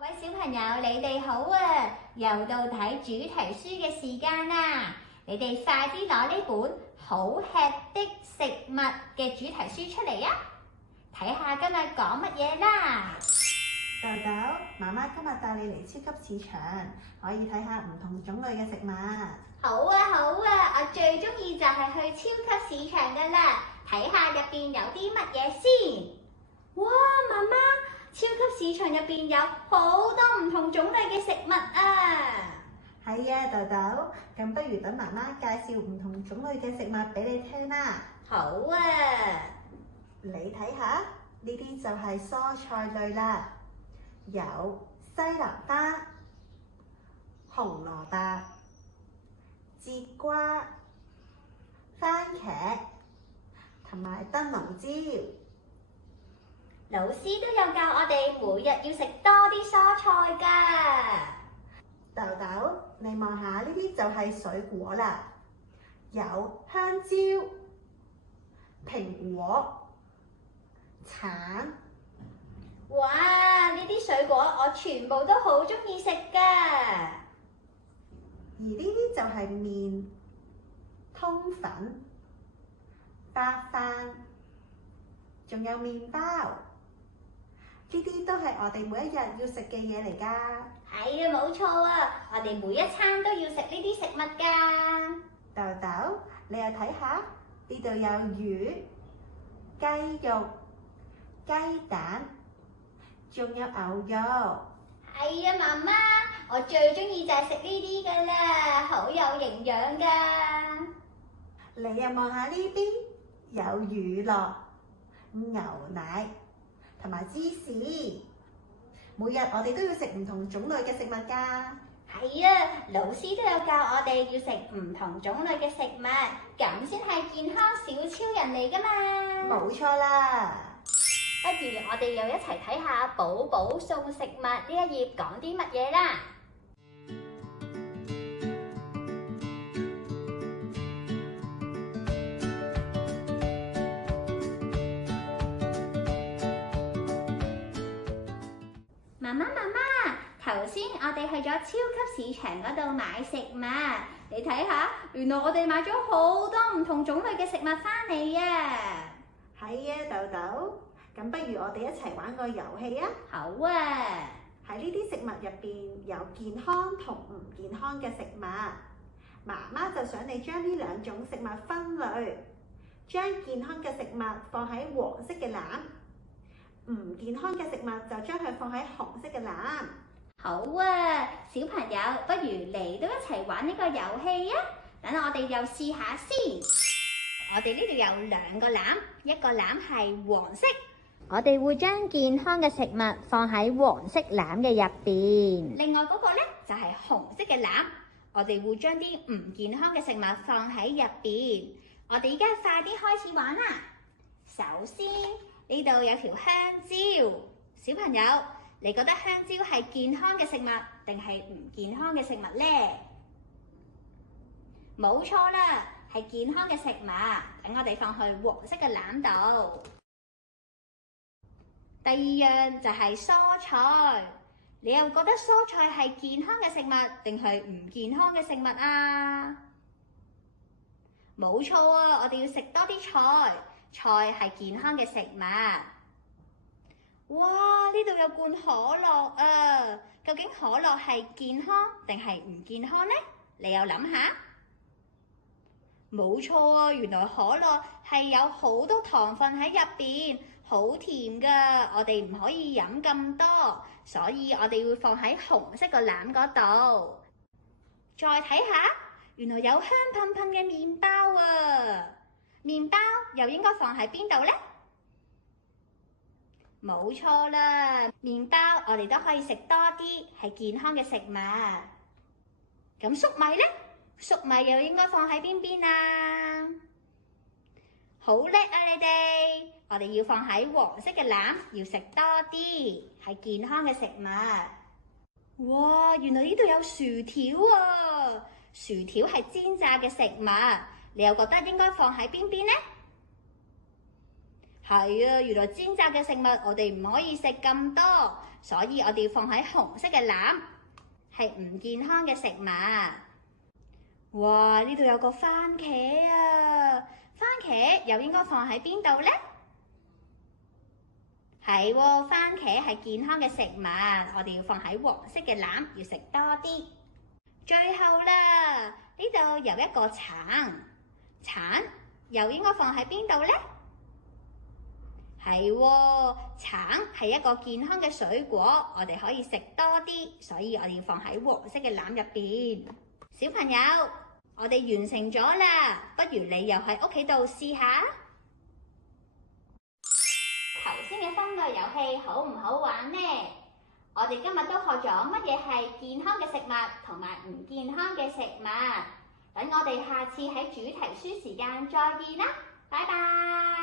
各位小朋友，你哋好啊！又到睇主題書嘅時間啦，你哋快啲攞呢本好吃的食物嘅主題書出嚟啊！睇下今日講乜嘢啦！豆豆，媽媽今日帶你嚟超級市場，可以睇下唔同種類嘅食物。好啊好啊，我最中意就係去超級市場噶啦，睇下入邊有啲乜嘢先。哇，媽媽！超級市場入邊有好多唔同種類嘅食物啊！係啊，豆豆，咁不如等媽媽介紹唔同種類嘅食物俾你聽啦。好啊，你睇下，呢啲就係蔬菜類啦，有西蘭花、紅蘿蔔、節瓜、番茄同埋燈籠椒。老師都有教我哋每日要食多啲蔬菜㗎。豆豆，你望下呢啲就係水果啦，有香蕉、蘋果、橙。哇！呢啲水果我全部都好中意食㗎。而呢啲就係麵、通粉、白飯，仲有麵包。呢啲都係我哋每一日要食嘅嘢嚟㗎。係啊，冇錯啊！我哋每一餐都要食呢啲食物㗎。豆豆，你又睇下，呢度有魚、雞肉、雞蛋，仲有牛肉。係啊，媽媽，我最中意就係食呢啲㗎啦，好有營養㗎。你又望下呢邊，有乳酪、牛奶同埋芝士。每日我哋都要食唔同種類嘅食物㗎。係啊，老師都有教我哋要食唔同種類嘅食物，咁先係健康小超人嚟㗎嘛。冇錯啦。不如我哋又一齊睇下寶寶送食物呢一頁講啲乜嘢啦。媽媽，頭先我哋去咗超級市場嗰度買食物，你睇下，原來我哋買咗好多唔同種類嘅食物返嚟啊！係啊，豆豆，咁不如我哋一齊玩個遊戲啊！好啊！喺呢啲食物入邊有健康同唔健康嘅食物，媽媽就想你將呢兩種食物分類，將健康嘅食物放喺黃色嘅籃，唔健康嘅食物就將佢放喺紅色嘅籃。好啊，小朋友，不如你都一齊玩呢個遊戲啊！等我哋又試下先。我哋呢度有兩個籃，一個籃係黃色，我哋會將健康嘅食物放喺黃色籃嘅入邊。另外嗰個呢就係紅色嘅籃，我哋會將啲唔健康嘅食物放喺入邊。我哋而家快啲開始玩啦！首先呢度有條香蕉，小朋友，你覺得香蕉係健康嘅食物定係唔健康嘅食物呢？冇錯啦，係健康嘅食物。等我哋放去黃色嘅籃度。第二樣就係蔬菜，你又覺得蔬菜係健康嘅食物定係唔健康嘅食物啊？冇錯啊，我哋要食多啲菜，菜係健康嘅食物。哇！呢度有罐可樂啊，究竟可樂係健康定係唔健康呢？你又諗下？冇錯啊，原來可樂係有好多糖分喺入邊，好甜㗎，我哋唔可以飲咁多，所以我哋會放喺紅色個籃嗰度。再睇下，原來有香噴噴嘅麵包啊！麵包又應該放喺邊度呢？冇錯啦，麵包我哋都可以食多啲，係健康嘅食物。咁粟米呢？粟米又應該放喺邊邊啊？好叻啊你哋！我哋要放喺黃色嘅籃，要食多啲，係健康嘅食物。哇！原來呢度有薯條啊！薯條係煎炸嘅食物，你又覺得應該放喺邊邊呢？係啊，原來煎炸嘅食物我哋唔可以食咁多，所以我哋要放喺紅色嘅籃，係唔健康嘅食物。哇！呢度有個番茄啊，番茄又應該放喺邊度呢？係喎，番茄係健康嘅食物，我哋要放喺黃色嘅籃，要食多啲。最後啦，呢度有一個橙，橙又應該放喺邊度呢？係喎，橙係一個健康嘅水果，我哋可以食多啲，所以我哋要放喺黃色嘅籃入邊。小朋友，我哋完成咗啦，不如你又喺屋企度試下。頭先嘅分類遊戲好唔好玩呢？我哋今日都學咗乜嘢係健康嘅食物同埋唔健康嘅食物。等我哋下次喺主題書時間再見啦，拜拜。